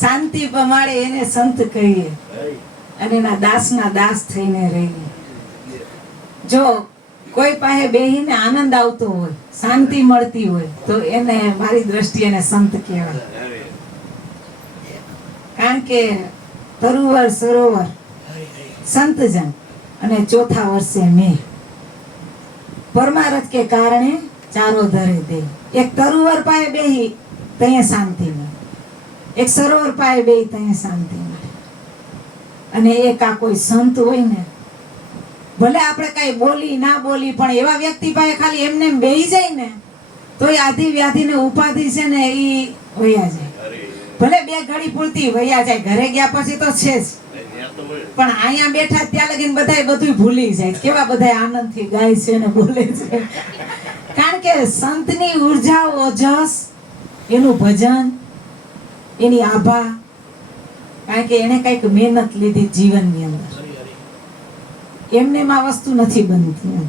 શાંતિ પમાડે એને સંત કહીએ અને એના દાસના દાસ થઈને રહીએ. જો કોઈ પાસે બેહીને આનંદ આવતો હોય, શાંતિ મળતી હોય, તો એને મારી દ્રષ્ટિએ એને સંત કહેવાય. કારણ કે તરુવર સરોવર સંતજન અને ચોથા વર્ષે મેં પરમારથ કે કારણે ચારો ધરે દે. એક તરુવર પાસે બેહી ત્યાં શાંતિ મળે, એક સરોવર પાસે બેહી ત્યાં શાંતિ મળે. અને એક આ કોઈ સંત હોય ને, ભલે આપણે કઈ બોલી ના બોલી, પણ એવા વ્યક્તિ પાસે ખાલી એમને બેહી જાય ને તો એ આધિ વ્યાધિ ને ઉપાધિ છે ને એ વયા જાય. ભલે બે ઘડી પૂરતી વયા જાય, ઘરે ગયા પછી તો છે જ, પણ અહીંયા બેઠા ત્યાં લગીને બધા બધું ભૂલી જાય. કેવા બધા આનંદથી ગાય છે ને બોલે છે. કારણ કે સંતની ઉર્જા, ઓજસ, એનું ભજન, એની આભા, કારણ કે એને કઈક મહેનત લીધી જીવનની અંદર. એમને માં વસ્તુ નથી બનતી.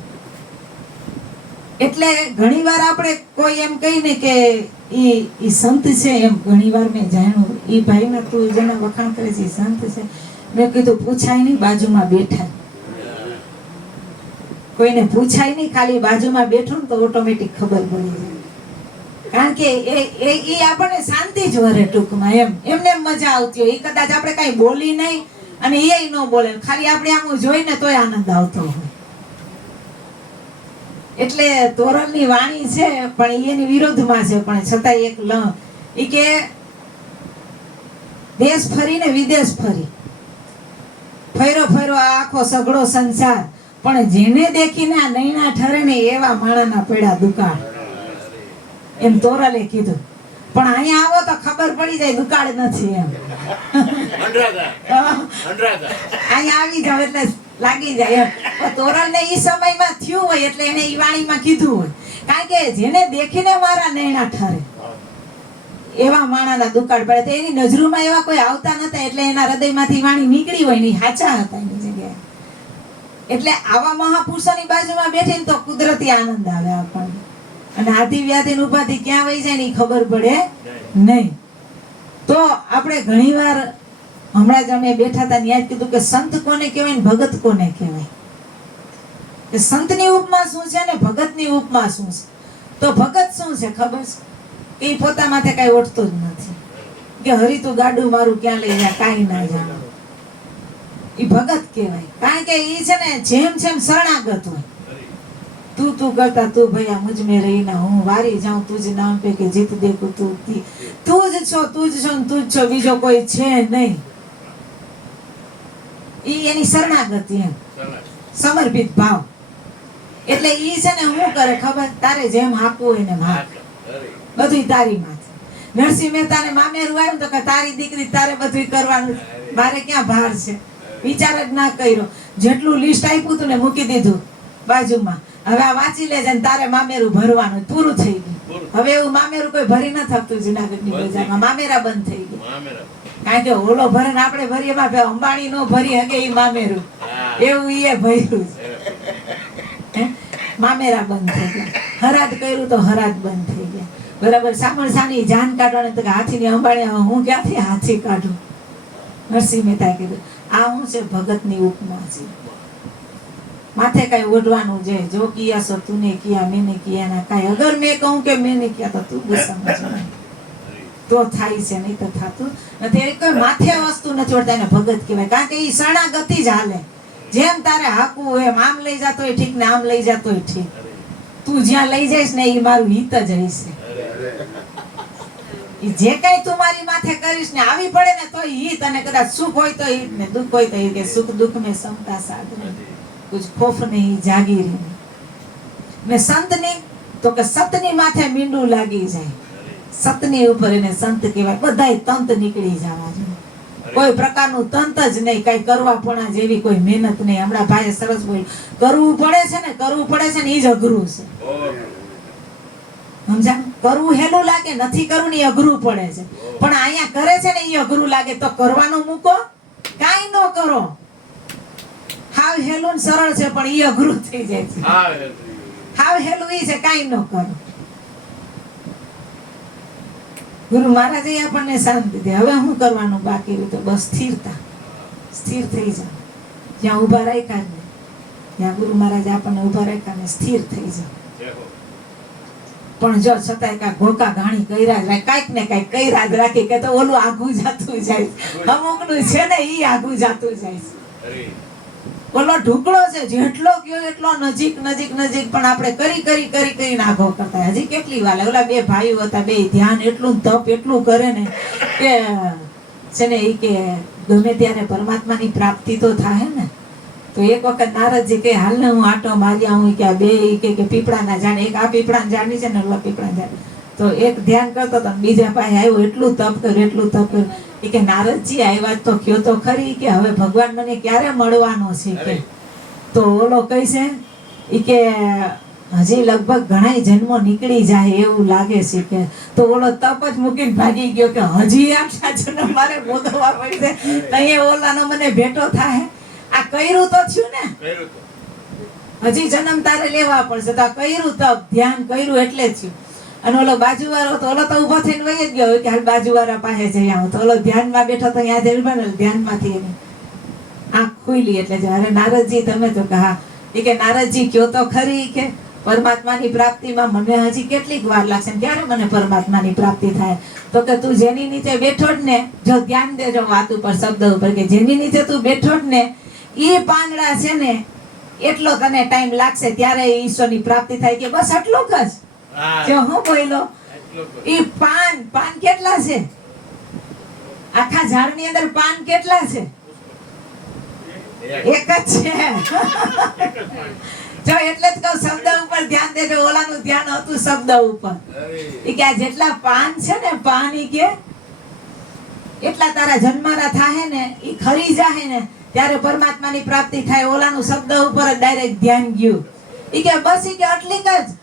એટલે ઘણી વાર આપણે કોઈ એમ કહીને કે ઈ સંત છે, એમ ઘણી વાર મેં જાણ્યું ઈ ભાઈને તું જેના વખાણ કરે છે સંત છે, મેં કીધું પૂછાય નહીં, બાજુમાં બેઠા. કોઈને પૂછાય નહીં, ખાલી બાજુમાં બેઠું તો ઓટોમેટિક ખબર પડી જાય. કારણ કે એ આપણને શાંતિ જ વરે ટૂંકમાં. એમને મજા આવતી હોય. એ કદાચ આપણે કઈ બોલી નહીં અને એ ન બોલે, ખાલી આપણે આમ જોઈને તોય આનંદ આવતો હોય. એટલે તોરણની વાણી છે પણ એની વિરોધમાં છે, પણ છતાં એક ઈ કે દેશ ફરીને વિદેશ ફર્યો આખો સઘળો સંસાર, પણ જેને દેખીને આ નૈણા ઠરે ને એવા માણાના પડ્યા દુકાળ. એમ તોરલે કીધું. પણ અહીંયા આવો તો ખબર પડી જાય દુકાળ નથી એમ. અહીંયા આવી જાવ એટલે લાગી જાય એમ. તોરણને ઈ સમયમાં થયું હોય એટલે એને ઈ વાણીમાં કીધું હોય. કારણ કે જેને દેખીને મારા નૈણા ઠરે એવા માણાના દુકાળ પડે. તો એની નજરોમાં એવા કોઈ આવતા નતા એટલે એના હૃદયમાંથી વાણી નીકળી હોય ને હાચા હતા એની જગ્યાએ. એટલે આવા મહાપુરુષોની બાજુમાં બેઠીને તો કુદરતી આનંદ આવે આપણને. અને આધિ વ્યાધિ ઉપાધિ ક્યાં વહી જાય ને ખબર પડે નહીં. તો આપણે ઘણીવાર હમણાં જ અમે બેઠા હતા ત્યાં જ કીધું કે સંત કોને કહેવાય ને ભગત કોને કહેવાય. કે સંતની ઉપમા શું છે ને ભગતની ઉપમા શું છે. તો ભગત શું છે ખબર છે? એ પોતા માથે કઈ ઓઠતો જ નથી કે હરી તું ગાડું મારું ક્યાં લઈ જાય કાંઈ ના જાણે. એ ભગત કહેવાય. કારણ કે એ છે ને જેમ શરણાગત હોય. તું કરતા તું ભૈયા મુझ में रही ना, હું વારી જાઉં તુજ નામ पे કે જીત દેખું તું જ છો ને તું જ છો, બીજો કોઈ છે નહીં. ઈ એની શરણાગતિ એમ સમર્પિત ભાવ. એટલે ઈ છે ને શું કરે ખબર? તારે જેમ આપવું હોય ને હાક, બધું તારી માથે. નરસિંહ મહેતા ને મામેરું આવ્યું તો કે તારી દીકરી તારે બધું કરવાનું, મારે ક્યાં ભાર છે? વિચાર જ ના કર્યો. જેટલું લિસ્ટ આપ્યું હતું ને મૂકી દીધું બાજુમાં. હવે આ વાંચી લેજે ને તારે મામેરું ભરવાનું, પૂરું થઈ ગયું. હવે એવું મામેરું કોઈ ભરી ન થતું જુનાગઢની બજારમાં. મામેરા બંધ થઈ ગયા. કારણ કે ઓલો ભરે ને આપણે ભરીએ, અંબાણી નો ભરી હગે એ મામેરું, એવું એ ભર્યું. મામેરા બંધ થઈ ગયા. હરાદ કર્યું તો હરાદ બંધ થઈ ગયા. બરાબર. સામણસાની જાન કાઢવાની તો હાથીની અંબાણી, હું ક્યાંથી હાથી કાઢું? નરસિંહ મહેતા કીધું આ હું છે ભગતની ઉપમા છે. माथे कई ओढ़वानु जे जो किया सो तूने किया मैंने किया ना कई। अगर मैं कहूं कि मैंने किया तो तू गुस्सा में जाए तो थाई से नहीं तो थातु नथी। कोई माथे वस्तु नथी ओढ़ता ने भगत कहेवाय। कारण के ई शरणागति ज हाले। जेम तारे हाकू एम आम लई जातोय ठीक ने आम लई जातोय ठीक। तू ज्यां लई जाईस ने ई मारू हित ज हशे। ई जे कई तू मारी माथे करीस ने आवी पड़े ने तो हित, अने कदाच सुख होय तो हित ने दुख होय तो हित। के सुख दुख में समता साधने कुछ खौफ नहीं जागीरी ने संत ने तो के सतनी माथे मींडू लागी जाए। सतनी ऊपर एने संत कहेवाय। बधाय तंत निकली जावा जोईए। कोई प्रकारનું તંત જ નહીં, કઈ કરવા પણા જેવી કોઈ મહેનત નહીં। હમણાં ભાઈએ સરસ બોલ્યું, કરવું પડે છે ને ઈ જ અઘરું છે। સમજા? કરવું હેલું લાગે, નથી કરવું ને અઘરું પડે છે। પણ અહીંયા કરે છે ને ઈ અઘરું લાગે તો કરવાનું મૂકો, કાઈ ન કરો। હાવ હેલું ને સરળ છે પણ ઈ અઘરું થઈ જાય છે। હાવ હેલું ઈ છે, કાઈ ન કરો। ગુરુ મહારાજે આપણને શાંતિ દે. હવે શું કરવાનું બાકી રહ્યું? તો બસ સ્થિરતા, સ્થિર થઈ જાવ. જ્યાં ઊભા રાખ્યા ને ત્યાં ગુરુ મહારાજે આપણને ઊભા રાખ્યા ને સ્થિર થઈ જાવ. પણ જો છતાંય કાંઈક ઘોકા ઘાણી કર્યા જ રાખે, કાંઈક ને કાંઈક કર્યા જ રાખે કે તો ઓલું આઘું જાતું જાય. અમુકનું છે ને ઈ આઘું જાતું જાય. ઓલો ઢુકડો છે જેટલો કયો એટલો નજીક નજીક નજીક, પણ આપણે કરી કરી કરી કરીને આઘો કરતા. હજી કેટલી વાર. ઓલા બે ભાઈઓ હતા, બે ધ્યાન એટલું તપ એટલું કરે ને કે છે ને ઈ કે ગમે ત્યારે પરમાત્માની પ્રાપ્તિ તો થાય ને. તો એક વખત નારદજી કે હાલ ને હું આટો મારી આવું કે બે કે પીપળાના ઝાડ, એક આ પીપળાના ઝાડ ની છે ને ઓલા પીપળાના ઝાડ. તો એક ધ્યાન કરતો તો બીજા પાસે આવ્યો, એટલું તપ કર્યું એટલું તપ કર્યું. એ કે નારદજી આવ્યા તો કયો તો ખરી કે હવે ભગવાન મને ક્યારે મળવાનો છે કે. તો ઓલો કઈ છે ઈ કે હજી લગભગ ઘણા જન્મો નીકળી જાય એવું લાગે છે કે. તો ઓલો તપ જ મૂકીને ભાગી ગયો કે હજી આટલા જન્મ મારે ભોગવવા પડશે, અહીંયા ઓલાનો મને ભેટો થાય. આ કર્યું તો થયું ને, હજી જન્મ તારે લેવા પડશે. તો આ કર્યું તપ ધ્યાન કર્યું એટલે થયું. અને ઓલો બાજુવાળો તો ઓલો તો ઊભો થઈને વહી જ ગયો કે હાલ બાજુવાળા પાસે જઈ આવું. તો ઓલો ધ્યાનમાં બેઠો તો અહીંયા જઈ બને ધ્યાનમાંથી એની આંખ ખુલી. એટલે જ્યારે નારદજી તમે તો કહા એ કે નારદજી કયો તો ખરી કે પરમાત્માની પ્રાપ્તિમાં મને હજી કેટલીક વાર લાગશે, ક્યારે મને પરમાત્માની પ્રાપ્તિ થાય? તો કે તું જેની નીચે બેઠો જ ને, જો ધ્યાન દેજો વાત ઉપર શબ્દ ઉપર, કે જેની નીચે તું બેઠો જ ને એ પાંદડા છે ને એટલો તને ટાઈમ લાગશે ત્યારે ઈશ્વરની પ્રાપ્તિ થાય. કે બસ આટલું જ. જો હું બોલ્યો ઈ પાન કેટલા છે? આખા ઝાડની અંદર પાન કેટલા છે? એક જ છે. જો એટલે જ કહું શબ્દ ઉપર ધ્યાન દેજો. ઓલાનું ધ્યાન હતું શબ્દ ઉપર. ઈ કે આ જેટલા પાન છે ને પાન ઈ કે એટલા તારા જન્મારા થાય ને ઈ ખરી જાય ને ત્યારે પરમાત્માની પ્રાપ્તિ થાય. ઓલાનું શબ્દ ઉપર જ ડાયરેક્ટ ધ્યાન ગયું. ઈ કે બસ ઈ કે આટલી જ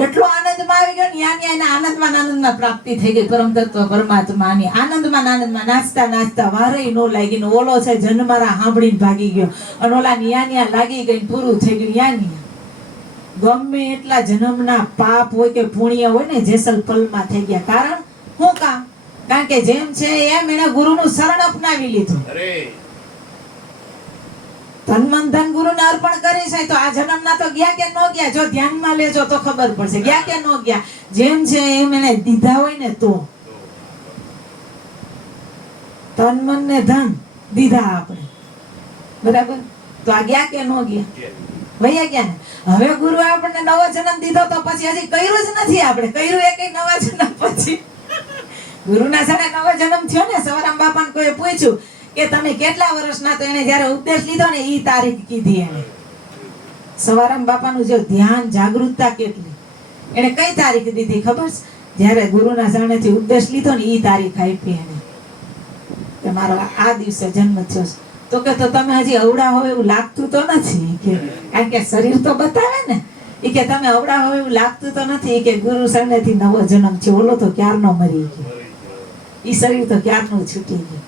એટલો આનંદમાં આવી ગયો ને યા આનંદમાં પ્રાપ્તિ થઈ ગઈ. પરમ તત્વ પરમાત્માની આનંદમાં નાચતા નાચતા વારે નો લાગી ને ઓલો છે જન્મારા સાંભળીને ભાગી ગયો. અને ઓલા ન્યા લાગી ગઈ પૂરું થઈ ગયું. યા ગમે એટલા જન્મના પાપ હોય કે પુણ્ય હોય ને જેસલ પલમાં થઈ ગયા. કારણ શું કામ? કારણ કે જેમ છે એમ એને ગુરુનું શરણ અપનાવી લીધું. તન મન ધન ગુરુને અર્પણ કરી છે. તો આ જન્મના તો ગયા કે ન ગયા જો ધ્યાનમાં લેજો તો ખબર પડશે ગયા કે ન ગયા. જેમ છે એમ એને દીધા હોય ને તો તન મન ને ધન દીધા આપણે બરાબર. તો આ ગયા કે ન ગયા? વૈયા ગયા ને. હવે ગુરુ આપણને નવો જન્મ દીધો તો પછી હજી કર્યું જ નથી. આપણે કર્યું એક નવા જન્મ પછી ગુરુના સાથે નવો જન્મ થયો ને. સવારામ બાપાને કોઈ પૂછ્યું કે તમે કેટલા વર્ષના? તો એને જ્યારે ઉપદેશ લીધો ને ઈ તારીખ કીધી. એને સવારામ બાપાનું જો ધ્યાન જાગૃતતા કેટલી, એને કઈ તારીખ દીધી ખબર છે? જ્યારે ગુરુના શરણેથી ઉપદેશ લીધો ને ઈ તારીખ આપી એને કે મારો આ દિવસે જન્મ થયો. તો કે તો તમે હજી અવડા હોય એવું લાગતું તો નથી કે, કારણ કે શરીર તો બતાવે ને. ઈ કે તમે અવડા હોય એવું લાગતું તો નથી કે ગુરુ શરણેથી નવો જન્મ છે. ઓલો તો ક્યારનો મરી ગયો, ઈ શરીર તો ક્યારનું છૂટી ગયું.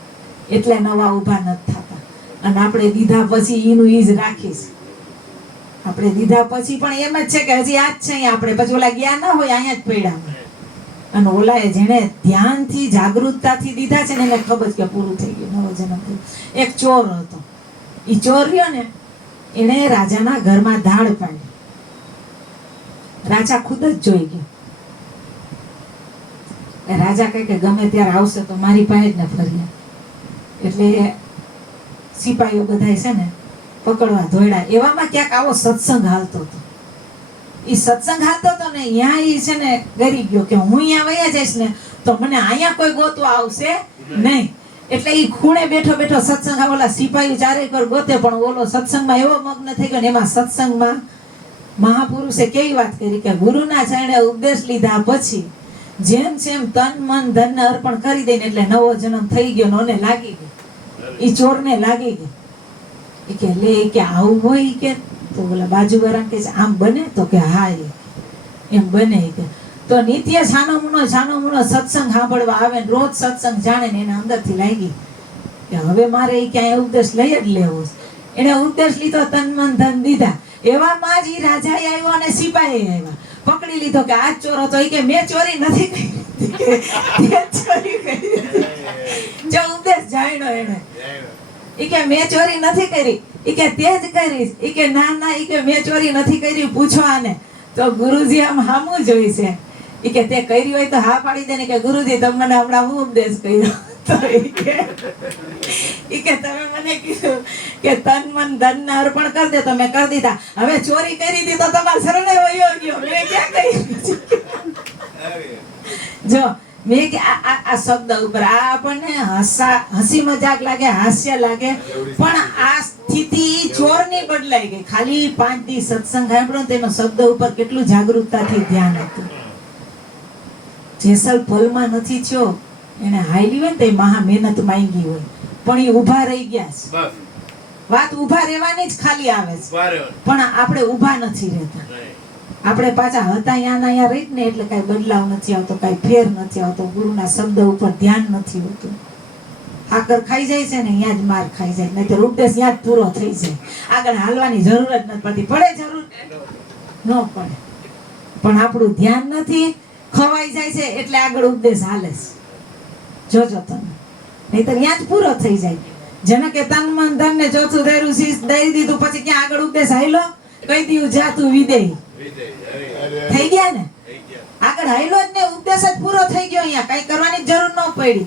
એટલે નવા ઉભા નથી થતા. અને આપણે દીધા પછી ઈનું ઈ જ રાખીશ. આપણે દીધા પછી પણ એમ જ છે કે હજી આ જ છે અહીંયા. આપણે પછી ઓલા ગયા ના હોય અહીંયા જ પડ્યા. અને ઓલાએ જેને ધ્યાનથી જાગૃતતાથી દીધા છે ને એને ખબર કે પૂરું થઈ ગયું, નવો જન્મ થયો. એક ચોર હતો. ઈ ચોર રહ્યો ને એને રાજાના ઘરમાં ધાડ પાડી. રાજા ખુદ જ જોઈ ગયો. રાજા કહે કે ગમે ત્યારે આવશે તો મારી પાસે જ ને ફર્યા. એટલે સિપાહીઓ બધા છે ને પકડવા દોડ્યા. એવામાં ક્યાંક આવો સત્સંગ હાલતો હતો. ઈ સત્સંગ હાલતો હતો ને અહીંયા ઈ છે ને ગરી ગયો કે હું અહીંયા વયા જઈશ ને તો મને અહીંયા કોઈ ગોતવા આવશે નહીં. એટલે ઈ ખૂણે બેઠો બેઠો સત્સંગ ઓલા સિપાહીઓ ચારે કર ગોતે, પણ ઓલો સત્સંગમાં એવો મગ્ન થઈ ગયો ને. એમાં સત્સંગમાં મહાપુરુષે કેવી વાત કરી કે ગુરુના ચરણે ઉપદેશ લીધા પછી જેમ જેમ તન મન ધન ને અર્પણ કરી દઈને એટલે નવો જન્મ થઈ ગયો. નોને લાગી ગયો, ઈ ચોરને લાગી ગયો. એ કે લે કે આવું હોય કે? તો ઓલા બાજુવાળા કે આમ બને? તો કે હા એમ બને. કે તો નિત્ય છાનો મુનો સત્સંગ સાંભળવા આવે ને રોજ સત્સંગ જાણે ને એને અંદરથી લાગી કે હવે મારે એ ક્યાંય ઉપદેશ લઈ જ લેવો. એને ઉપદેશ લીધો, તન મન ધન દીધા. એવામાં જ ઈ રાજા આવ્યો અને સિપાહી આવ્યા, પકડી લીધો કે આ ચોર હતો. કે મેં ચોરી નથી કરી. હતી કે તે ચોરી કરી હતી. જો ઉપદેશ જાણ્યો એને. ઈ કે મેં ચોરી નથી કરી. ઈ કે તે જ કરી. ઈ કે ના ના, ઈ કે મેં ચોરી નથી કરી, પૂછો આને. તો ગુરુજી આમ હામું જોઈ છે. ઈ કે તે કરી હોય તો હા પાડી દે ને કે ગુરુજી તમે મને હમણાં હું ઉપદેશ કર્યો. તો ઈ કે તમે મને કીધું કે તન મન ધન ને અર્પણ કરી દે તો મેં કરી દીધા. હવે ચોરી કરી દી તો તમારે શરણે વયો ગયો. મેં ક્યાં કહ્યું? જો મેં કે આ શબ્દ ઉપર આ આપણને હસી મજાક લાગે, હાસ્ય લાગે, પણ આ સ્થિતિ ચોરની બદલાઈ ગઈ. ખાલી 5 દી સત્સંગ સાંભળ્યો તેનો શબ્દ ઉપર કેટલું જાગૃતતાથી ધ્યાન હતું. જેસલ પલમાં નથી થયો એને હાઈલી હોય ને તે મહા મહેનત માંગી હોય, પણ એ ઊભા રહી ગયા છે. વાત ઊભા રહેવાની જ ખાલી આવે છે, પણ આપણે ઊભા નથી રહેતા. આપણે પાછા હતા અહીંયા રહી ને એટલે કઈ બદલાવ નથી આવતો, કઈ ફેર નથી આવતો. ગુરુના શબ્દ ઉપર ધ્યાન નથી હોતું. આકર ખાઈ જાય છે ને અહીંયા જ માર ખાઈ જાય, નહીં તો ઉપદેશ ત્યાં જ પૂરો થઈ જાય. આગળ હાલવાની જરૂર જ નથી પડતી. પડે જરૂર ન પડે, પણ આપણું ધ્યાન નથી, ખવાઈ જાય છે એટલે આગળ ઉપદેશ હાલે છે. જોજો તમે, નહીં તો ત્યાં જ પૂરો થઈ જાય. જેને કે તન મન ધન ને ચોથું ધૈર્યું શીશ દઈ દીધું, પછી ક્યાં આગળ ઉપદેશ હાલ્યો? કહી દીધું જા તું વિદેહી. થઈ ગયા ને, આગળ હાલ્યો જ ને, ઉપદેશ જ પૂરો થઈ ગયો. અહીંયા કઈ કરવાની જરૂર ન પડી.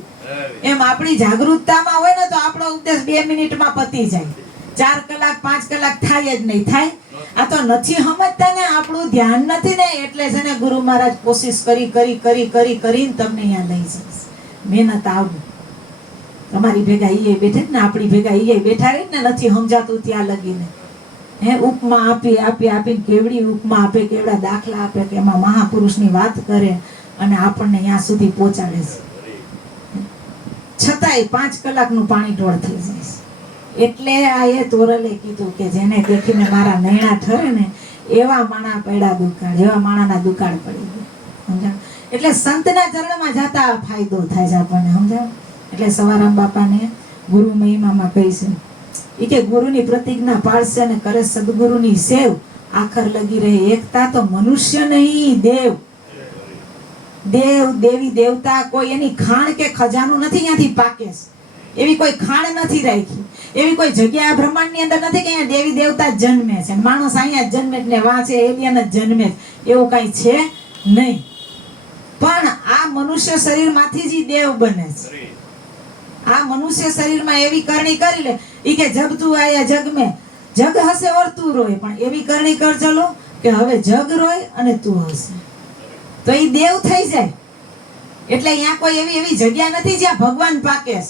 એમ આપણી જાગૃતતામાં હોય ને તો આપણો ઉપદેશ 2 મિનિટમાં પતી જાય. 4 કલાક 5 કલાક થાય જ નહીં. થાય આ તો નથી સમજતા ને, આપણું ધ્યાન નથી ને, એટલે છે ને ગુરુ મહારાજ કોશિશ કરી કરી કરી કરી કરીને તમને અહીંયા લઈ જશે. મહેનત આવું તમારી ભેગા ઈ બેઠે ને, આપણી ભેગા ઈ બેઠા રહી ને, નથી સમજાતું ત્યાં લગીને ઉપમા આપી આપી આપીને કેવડી ઉપમા આપે, કેવડા દાખલા આપે કે એમાં મહાપુરુષની વાત કરે અને આપણને ત્યાં સુધી પહોંચાડે છે. છતાંય 5 કલાકનું પાણી ઢોળ થઈ જાય. એટલે આ એ તોરલે કીધું કે જેને દેખીને મારા નૈણા ઠરે ને એવા માણા પડ્યા દુકાળ, એવા માણાના દુકાળ પડી ગયા. સમજાણ? એટલે સંતના ચરણમાં જતા ફાયદો થાય છે આપણને. સમજાણ? એટલે સવારામ બાપાને ગુરુ મહિમામાં કહી છે ઈ કે ગુરુની પ્રતિજ્ઞા પાળશે અને કરે સદગુરુની સેવ, આખર લગી રહે એકતા તો મનુષ્ય નહીં દેવ. દેવ દેવી દેવતા કોઈ એની ખાણ કે ખજાનું નથી ત્યાંથી પાકે. એવી કોઈ ખાણ નથી રાખી, એવી કોઈ જગ્યા બ્રહ્માંડની અંદર નથી કે અહીંયા દેવી દેવતા જન્મે છે, માણસ અહીંયા જ જન્મે ને વાંચે એલિયન જ જન્મે, એવું કઈ છે નહીં. પણ આ મનુષ્ય શરીરમાંથી જ દેવ બને છે. આ મનુષ્ય શરીરમાં એવી કરણી કરી લે ઈ કે જબ તું આયા જગ મેં જગ હસે ઓર તું રોય, પણ એવી કરણી કર ચલો કે હવે જગ રોય અને તું હસે, તો ઈ દેવ થઈ જાય. એટલે અહીંયા કોઈ એવી જગ્યા નથી જ્યાં ભગવાન પાકે છે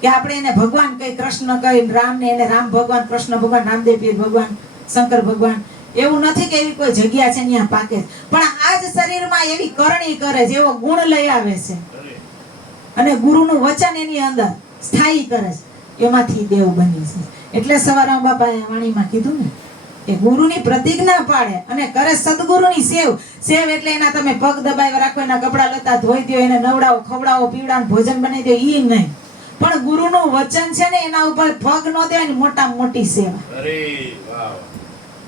કે આપણે એને ભગવાન કઈ, કૃષ્ણ કઈ, રામ ને એને રામ ભગવાન, કૃષ્ણ ભગવાન, રામદેવ પીર ભગવાન, શંકર ભગવાન, એવું નથી કે એવી કોઈ જગ્યા છે ત્યાં પાકે. પણ આ જ શરીરમાં એવી કરણી કરે છે, એવો ગુણ લઈ આવે છે અને ગુરુનું વચન એની અંદર સ્થાયી કરે છે, એમાંથી દેવ બની છે. એટલે સવારામ બાપાએ વાણીમાં કીધું ને કે ગુરુની પ્રતિજ્ઞા પાડે અને કરે સદગુરુની સેવ. સેવ એટલે એના તમે પગ દબાવી રાખો, એના કપડા લતા ધોઈ દો, એને નવડાવો, ખવડાવો, પીવડાવો, ભોજન બનાવી દો, ઈ નહીં. પણ ગુરુનું વચન છે ને એના ઉપર પગ ન દેવાય ને, મોટામાં મોટી સેવા.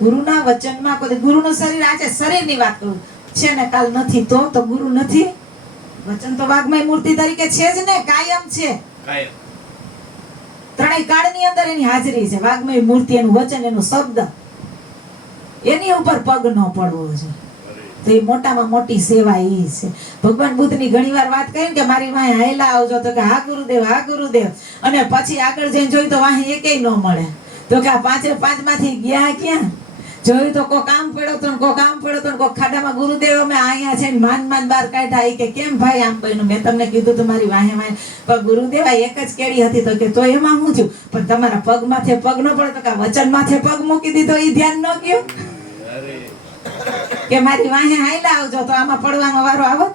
ગુરુના વચનમાં કોઈ, ગુરુનું શરીર આજે શરીરની વાત કરું છે ને, કાલ નથી તો ગુરુ નથી. વચન તો વાઘમય મૂર્તિ તરીકે છે જ ને, કાયમ છે. ત્રણેય કાળની અંદર એની હાજરી છે. વાઘમય મૂર્તિ, એનું વચન, એનું શબ્દ, એની ઉપર પગ ન પડવો છે. તો એ મોટામાં મોટી સેવા એ છે. ભગવાન બુદ્ધની ઘણીવાર વાત કરી કે મારી વાહે હાયલા આવજો, તો કે હા ગુરુદેવ, હા ગુરુદેવ. અને પછી આગળ જઈને જોયું તો વાહે એકેય ન મળે. તો કે આ 5 માંથી ગયા ક્યાં? જોયું તો કોઈ કામ પડ્યો તો, કોઈ કામ પડ્યો તો, કોઈ ખાડામાં. ગુરુદેવ અમે અહીંયા છે ને માન બહાર કાઢ્યા. એ કે કેમ ભાઈ આમ બન્યું? મેં તમને કીધું તમારી વાહે વાહે. પણ ગુરુદેવ એક જ કેડી હતી. તો કે તો એમાં શું થયું? પણ તમારા પગ માથે પગ ન પડે તો કે વચન માથે પગ મૂકી દીધો, એ ધ્યાન ન ગયું કે મારી વાહે હાયલા આવજો તો આમાં પડવાનો વારો આવત.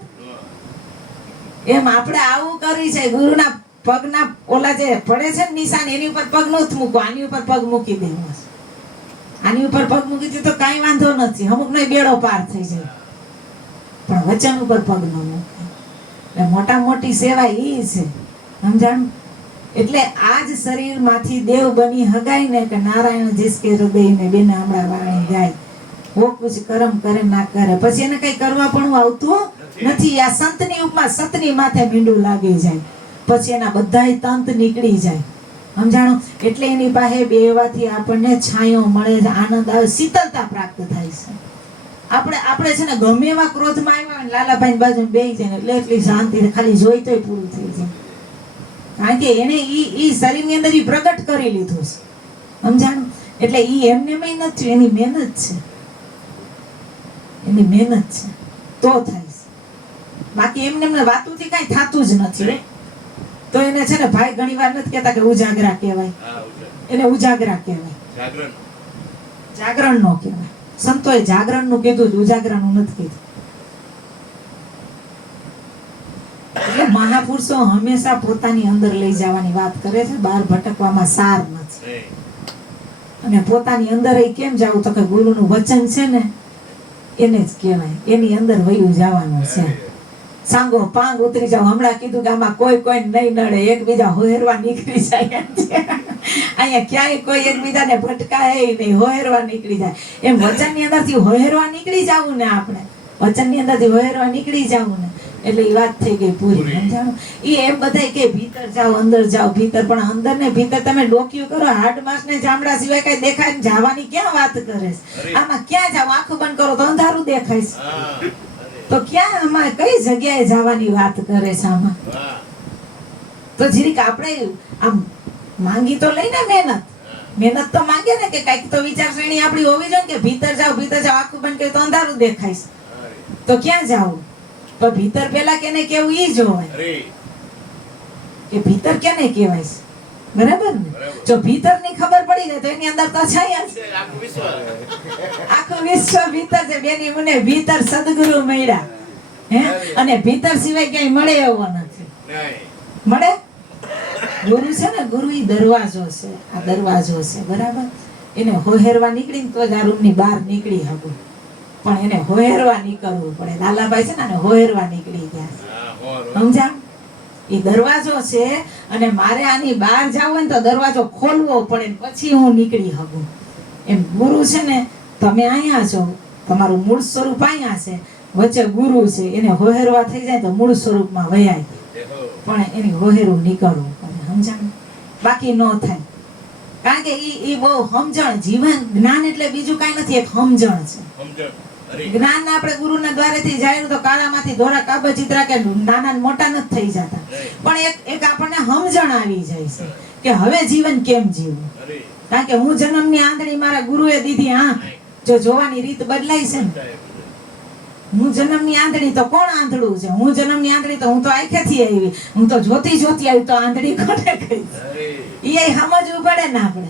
એમ આપણે આવું કરી છે. ગુરુના પગના ઓલા જે પડે છે ને નિશાન, એની ઉપર પગ નો મૂકો, આની ઉપર પગ મૂકી દેવો. આની ઉપર પગ મૂકી દે તો કાંઈ વાંધો નથી, અમુક નો બેડો પાર થઈ જાય. પણ વચન ઉપર પગ ન મૂકે. એટલે મોટા મોટી સેવા ઈ છે. સમજાણ? એટલે આ જ શરીર માંથી દેવ બની હગાય ને કે નારાયણ જીસકે હૃદય ને બેના હમણાં વાણી ગાય. વો કુછ કરમ કરે ના કરે, પછી એને કઈ કરવા પણ આવતું નથી. આ સંતની ઉપમા સતની માથે મીંડું લાગી જાય પછી એના બધાય તંત નીકળી જાય, સમજાણો? એટલે એની પાસે બેવાથી આપણને છાંયો મળે છે, આનંદ આવે, શીતળતા પ્રાપ્ત થાય છે. આપણે છે ને ગમે એવા ક્રોધમાં આવ્યા ને લાલાભાઈ બાજુ બેસી જાય એટલે એટલી શાંતિ ખાલી જોઈ તોય પૂરું થઈ જાય, કારણ કે એને ઈ શરીરની અંદર ઈ પ્રગટ કરી લીધું છે, સમજાણું? એટલે ઈ એમને નથી, એની મહેનત છે, એની મહેનત છે તો થાય છે. બાકી એમને વાતુથી કઈ થતું જ નથી. તો એને છે ને ભાઈ ઘણી વાર નથી કહેતા કે ઉજાગરા કહેવાય, એને ઉજાગરા કહેવાય, જાગરણ નો કહેવાય. સંતોએ જાગરણ નું કીધું, ઉજાગરા નું નથી કીધું. એટલે મહાપુરુષો હંમેશા પોતાની અંદર લઈ જવાની વાત કરે છે, બહાર ભટકવામાં સાર નથી. અને પોતાની અંદર કેમ જાવું, તો કે ગુરુનું વચન છે ને એને જ કહેવાય, એની અંદર વયું જવાનું છે. સાંગો પાંગ ઉતરી જાવ. હમણાં કીધું કે આમાં કોઈ નહીં નડે, એકબીજા હોહેરવા નીકળી જાય. અહીંયા ક્યાંય કોઈ એકબીજાને ભટકાય નહીં, હોહેરવા નીકળી જાય. એમ વચનની અંદરથી હોહેરવા નીકળી જવું ને, આપણે વચનની અંદરથી હોહેરવા નીકળી જવું ને, એટલે એ વાત થઈ ગઈ પૂરી, સમજાણું? એ એમ બધાય કે ભીતર જાઓ, અંદર જાઓ, ભીતર, પણ અંદર ને ભીતર તમે ડોક્યું કરો, હાડ માંસ ને ચામડા સિવાય કઈ દેખાય ને જવાની ક્યાં વાત કરે? આમાં ક્યાં જાવ? આંખું બંધ કરો તો અંધારું દેખાય છે, તો ક્યાં આમાં કઈ જગ્યાએ જવાની વાત કરે છે આમાં? તો જીરીક આપણે આમ માંગી તો લઈને મહેનત તો માંગે ને, કે કઈક તો વિચાર શ્રેણી આપણી હોવી જોઈએ કે ભીતર જાઓ, આંખું બંધ કરી તો અંધારું દેખાય છે, તો ક્યાં જાવું? તો ભીતર પેલા કેને કેવું ઈ જોવાય કે ભીતર કેને કહેવાય છે, બરાબર ને? જો ભીતર ની ખબર પડી જાય તો એની અંદર તો છાયા છે, આખું વિશ્વ ભીતર છે. બેની મને ભીતર સદગુરુ મળ્યા, હે? અને ભીતર સિવાય ક્યાંય મળે એવો નથી. મળે ગુરુ છે ને, ગુરુ ઈ દરવાજો છે, આ દરવાજો છે, બરાબર? એને હોહેરવા નીકળીને તો જ આ રૂમ ની બહાર નીકળી શકું, પણ એને હોહેરવા નીકળવું પડે. લાલાભાઈ છે ને હોહેરવા નીકળી ગયા, સમજા? એ દરવાજો છે અને મારે આની બહાર જવું હોય ને તો દરવાજો ખોલવો પડે પછી હું નીકળી શકું. એમ ગુરુ છે ને, તમે અહીંયા છો, તમારું મૂળ સ્વરૂપ અહીંયા છે, વચ્ચે ગુરુ છે, એને હોહેરવા થઈ જાય તો મૂળ સ્વરૂપમાં વયાય, પણ એની હોહેરું નીકળવું પડે, સમજાણ? બાકી ન થાય, કારણ કે ઈ બહુ સમજણ. જીવન જ્ઞાન એટલે બીજું કઈ નથી, એક સમજણ છે. જ્ઞાન આપણે ગુરુના દ્વારેથી જાય તો કાળામાંથી ધોળા કાબચિત્રા કે નાના મોટા નથી થઈ જતા, પણ એક આપણને સમજણ આવી જાય છે કે હવે જીવન કેમ જીવવું. કારણ કે હું જન્મની આંધળી મારા ગુરુએ દીધી આંખ, જો જોવાની રીત બદલાઈ છે ને. હું જન્મની આંધળી તો કોણ આંધળું છે? હું જન્મની આંધળી તો હું તો આંખેથી આવી, હું તો જોતી આવી, તો આંધળી કોને કહી? એ સમજવું પડે ને આપણે.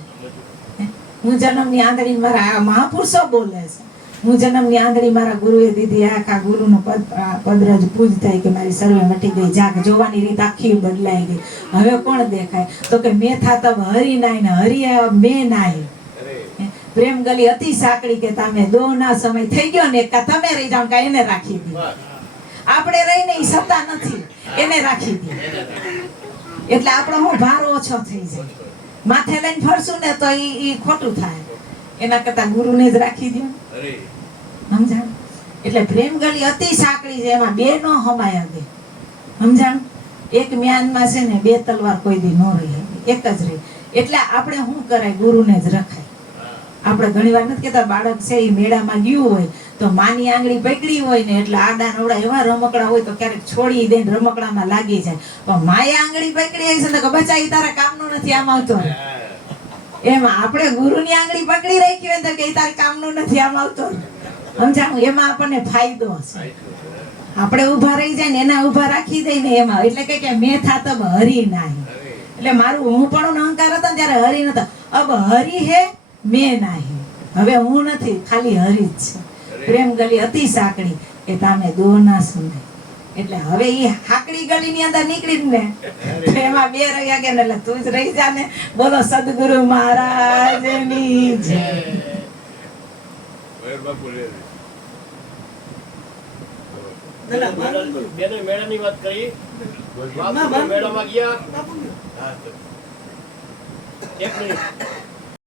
હું જન્મની આંધળી મારા મહાપુરુષો બોલે છે, હું જન્મની આંધળી મારા ગુરુએ દીધી આખા ગુરુનું પદરજ પૂજ થાય કે મારી સર્વે મટી ગઈ, જાગ જોવાની રીત આખી બદલાઈ ગઈ. હવે કોણ દેખાય? તો કે મેં થાતબ હરી નાય ને હરી મેં નાય. પ્રેમ ગલી અતિ સાંકડી કે તમે દો ના સમય થઈ ગયો ને, કા તમે રહી જાવ કા એને રાખી દી. આપણે રહીને ઈ સત્તા નથી, એને રાખી દી. એટલે આપણો હું ભાર ઓછો થઈ જાય. માથે લઈને ફરશું ને તો ઈ ખોટું થાય, એના કરતા ગુરુને જ રાખી દો, સમજાણ? એટલે પ્રેમ ગલી અતિ સાંકડી છે, એમાં બે નો હમાય દે, સમજાણ? એક મ્યાનમાં છે ને બે તલવાર કોઈ દી નો રહી, એક જ રહી. એટલે આપણે શું કરાય? ગુરુને જ રખાય. આપણે ઘણી વાર નથી કેતા, બાળક છે એ મેળામાં ગયું હોય તો માની આંગળી પકડી હોય ને, એટલે આડા નવડા એવા રમકડા હોય તો ક્યારેક છોડી દઈને રમકડામાં લાગી જાય, પણ માએ આંગળી પકડી હોય છે તો બચાઈ તારા કામનું નથી, આમ આવતો. એમાં આપણે ગુરુની આંગળી પકડી રાખી હોય તો કે તારે કામનું નથી, આમ આવતો, સમજાણું? એમાં આપણને ફાયદો છે. આપણે ઊભા રહી જાય ને એના ઊભા રાખી દઈ ને એમાં, એટલે કે મેં થાતબ હરી નાહી. એટલે મારું હું પણ અહંકાર હતો ત્યારે હરી નતો, અબ હરી હે મેં નાહી. હવે હું નથી, ખાલી હરી જ છે. પ્રેમ ગલી અતિ સાંકડી કે તમે દો ના સમય. એટલે હવે ઈ હાકડી ગલીની અંદર નીકળી ને એમાં બે રહ્યા કે એટલે તું જ રહી જા ને. બોલો સદગુરુ મહારાજની જય. મેળાની વાત કરી, મેળામાં ગયા એક મિનિટ